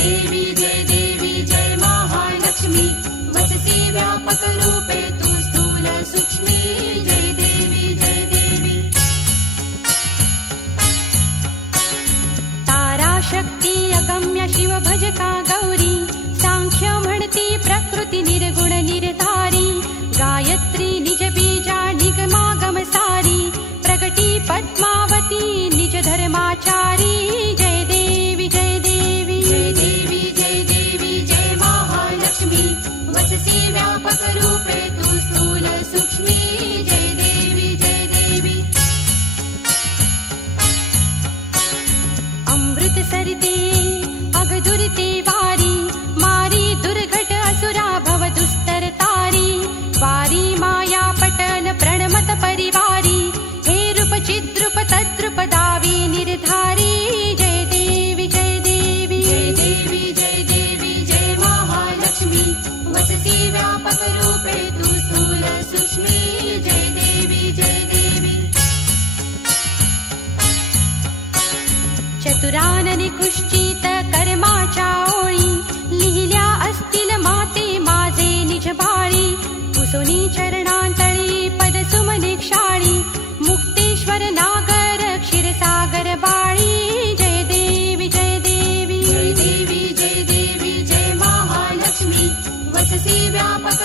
जय देवी जय महालक्ष्मी वससि व्यापक रूपे तु स्थूल सूक्ष्मी जय देवी जय देवी तारा शक्ति अगम्य शिव भजका गौरी सांख्य म्हणती प्रकृति निर्गुण निर्धारी गायत्री निज बीजा निगमागम सारी प्रगटी पद्मावती निज धर्माचारी जय देवी जय देवी जय देवी जय महालक्ष्मी वससि व्यापक रूपे तु स्थूल सूक्ष्मी जय देवी जय देवी अमृत सरते अगदुरते वारी मारी दुर्घट असुरा भव दुस्तर तारी वारी माया पटन प्रणमत परिवारी हे रूप चिद्रूप तद्रूप दावी निर्धारी जय देवी जय देवी जय देवी जय महालक्ष्मी वससि व्यापक रूपे तु स्थूल सूक्ष्मी जय देवी जय देवी चतुरानने कुश्चित कर्माच्या ओळी लिहिल्या असतील माते माझे निज बाळी कुसुनी चरणांतळी पद सुमनिक्षाळी मुक्तेश्वर नागर क्षीरसागर बाळी जय देवी जय देवी जय देवी जय महालक्ष्मी वससि व्यापक